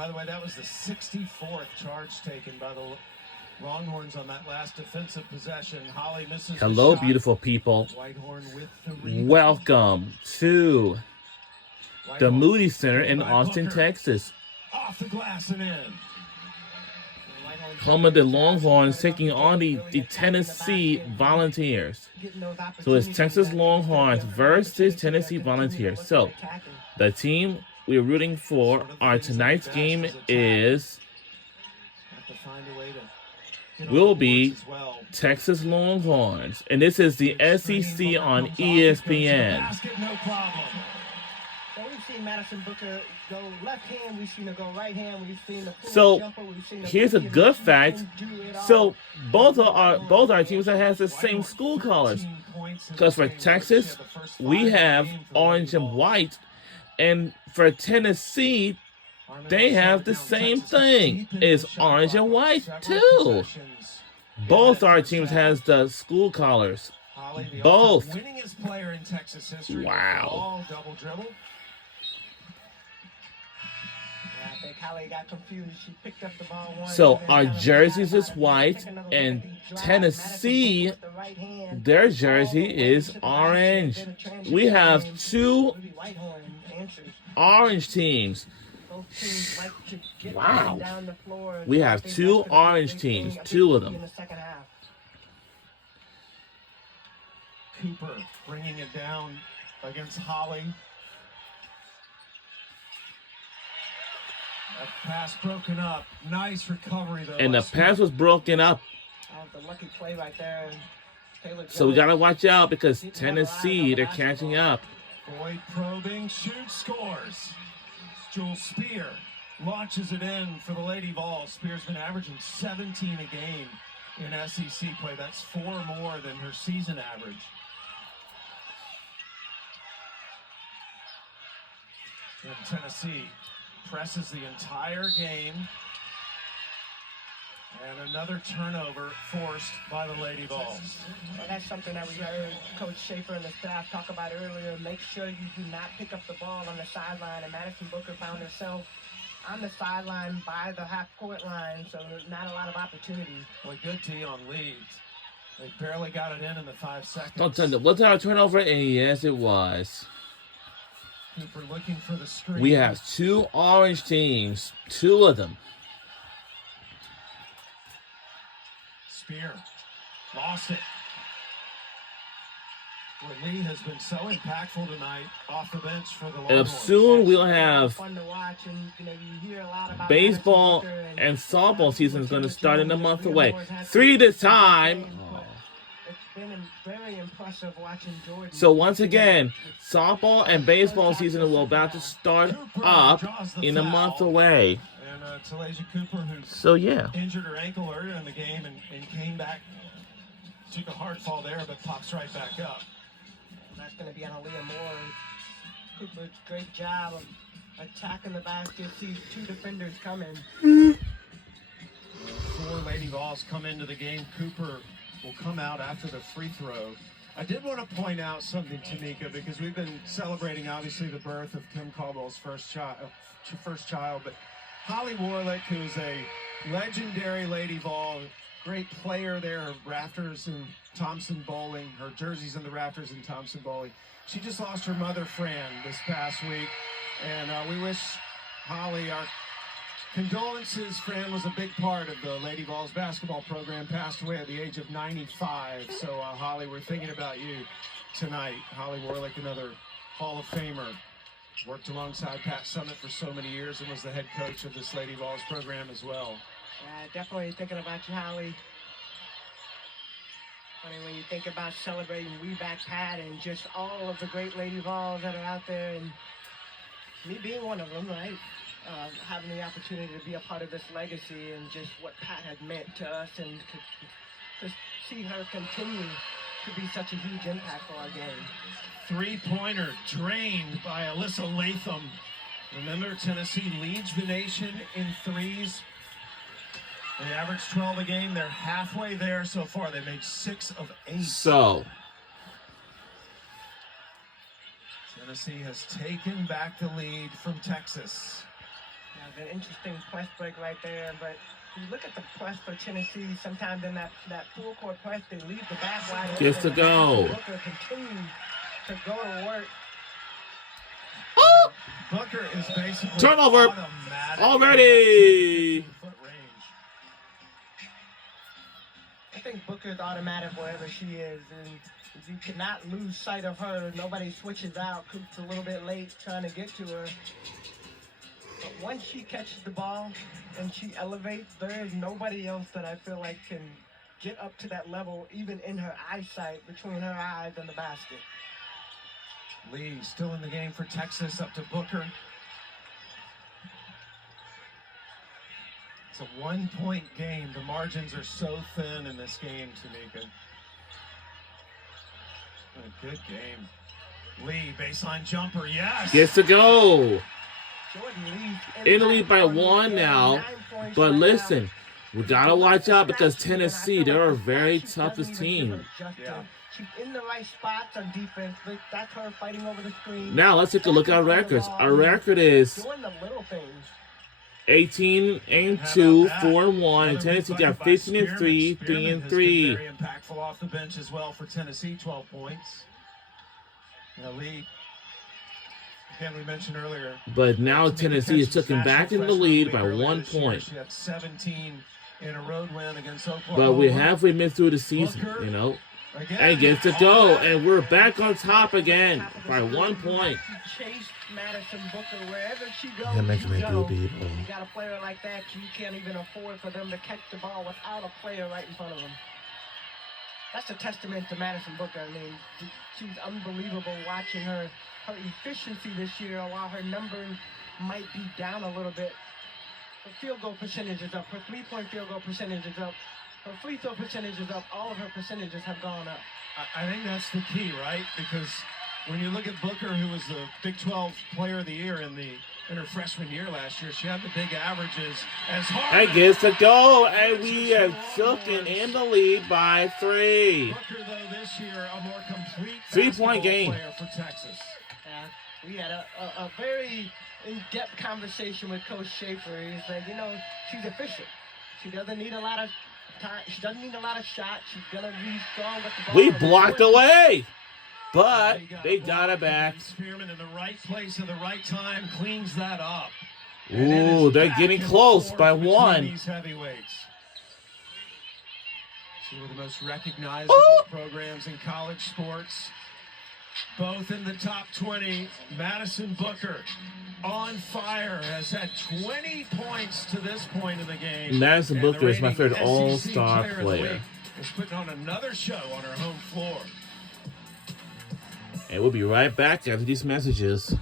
By the way, that was the 64th charge taken by the Longhorns on that last defensive possession. Holly misses. Hello, beautiful people. Whitehorn with the rebound. Welcome to the Moody Center in Austin, Booker. Texas. Off the glass and in. Home of the Longhorns taking on the Tennessee Volunteers. So it's Texas Longhorns versus Tennessee Volunteers. So the team we're rooting for our tonight's game will be Texas Longhorns. And this is the SEC on ESPN. We've seen Madison Booker go left hand, we've seen her go right hand, we've seen the jumper, here's a good fact. So both our teams that has the same school colors. Because for Texas, we have orange and white. And for Tennessee, they have the same thing. It's orange and white too. Both our teams has the school colors. Both. Wow. So our jerseys is white, and Tennessee, their jersey is orange. We have two orange teams. Wow. We have two orange teams, two of them. Cooper bringing it down against Holly. That pass broken up. Nice recovery, though. And the pass was broken up. The lucky play right there. So we got to watch out because Tennessee, they're catching up. Boyd probing, shoots, scores. Jewel Spear launches it in for the Lady Vols. Spear's been averaging 17 a game in SEC play. That's 4 more than her season average. And Tennessee presses the entire game. And another turnover forced by the Lady Vols. Well, that's something that we heard Coach Schaefer and the staff talk about earlier. Make sure you do not pick up the ball on the sideline. And Madison Booker found herself on the sideline by the half-court line, so there's not a lot of opportunity. Well, good D on Leeds. They barely got it in the 5 seconds. Don't tell them. Was that a turnover? And yes, it was. Cooper looking for the screen. We have two orange teams, two of them. Spear lost it. Well, Lee has been so impactful tonight off the bench for the Longhorns. And soon we'll have baseball and softball season is going to start in a month away. 3 this time. It's been very impressive watching Jordan. So once again, softball and baseball season will about to start up in a month away. And Talasia Cooper, who injured her ankle earlier in the game and came back, took a hard fall there, but pops right back up. That's going to be on Aaliyah Moore. Cooper, great job of attacking the basket. Sees 2 defenders coming. 4 Lady Vols come into the game. Cooper will come out after the free throw. I did want to point out something, Tamika, because we've been celebrating, obviously, the birth of Kim Caldwell's first child, but Holly Warlick, who's a legendary Lady Vol, great player there, her rafters in Thompson Bowling, her jerseys in the rafters in Thompson Bowling. She just lost her mother, Fran, this past week, and we wish Holly our condolences. Fran was a big part of the Lady Vols basketball program, passed away at the age of 95. So, Holly, we're thinking about you tonight. Holly Warlick, another Hall of Famer. Worked alongside Pat Summit for so many years and was the head coach of this Lady Vols program as well. Definitely thinking about you, Holly. Funny when you think about celebrating We Back Pat and just all of the great Lady Vols that are out there, and me being one of them, right? Having the opportunity to be a part of this legacy and just what Pat had meant to us, and to see her continue to be such a huge impact for our game. 3-pointer drained by Alyssa Latham. Remember, Tennessee leads the nation in threes. They average 12 a game. They're halfway there so far. They made 6 of 8. So Tennessee has taken back the lead from Texas. An interesting press break right there, but you look at the press for Tennessee. Sometimes in that full court press, they leave the back wide open. Gets to go. Booker continues to go to work. Oh! Booker is basically Turnover automatic already. 15-foot range. I think Booker's automatic wherever she is, and you cannot lose sight of her. Nobody switches out. Coop's a little bit late trying to get to her. But once she catches the ball and she elevates, there is nobody else that I feel like can get up to that level, even in her eyesight, between her eyes and the basket. Lee still in the game for Texas, up to Booker. It's a 1-point game. The margins are so thin in this game, Tamika. A good game. Lee, baseline jumper, yes. Gets to go. Jordan Lee's In the lead by 1 now. But listen, we gotta watch out because Tennessee, they're a very toughest team. Yeah. She's in the right spots on defense. That's her fighting over the screen. Now let's take a look at our records. Our record is Doing the little things. 18-2, 4-1, and Tennessee got 15-3, 3-3. Very impactful off the bench as well for Tennessee, 12 points. Now Lee, again we mentioned earlier. But now Tennessee is taken back in the lead by 1 point. She had 17 in a road win against Oklahoma. But we're halfway mid through the season, you know. And gets to go, and we're back on top again by 1 point. She chased Madison Booker wherever she goes. That makes me go. goopy. You got a player like that, you can't even afford for them to catch the ball without a player right in front of them. That's a testament to Madison Booker. I mean, she's unbelievable watching her efficiency this year, while her numbers might be down a little bit. Her field goal percentage is up. Her three-point field goal percentage is up. Her free throw percentage is up. All of her percentages have gone up. I think that's the key, right? Because when you look at Booker, who was the Big 12 Player of the Year in her freshman year last year, she had the big averages as hard. And gets to go, and we have taken in the lead by 3. Booker, though, this year a more complete 3-point game player for Texas. We had a very in-depth conversation with Coach Schaefer. He's like, she's efficient. She doesn't need a lot of time. She doesn't need a lot of shots. She's gonna be strong with the ball. We blocked away, but they got it back. Spearman in the right place at the right time cleans that up. Ooh, they're getting close by 1. These heavyweights. Two of the most recognizable programs in college sports. Both in the top 20. Madison Booker on fire, has had 20 points to this point in the game. Madison Booker is my favorite SEC all-star player. player. Is putting on another show on her home floor. And we'll be right back after these messages.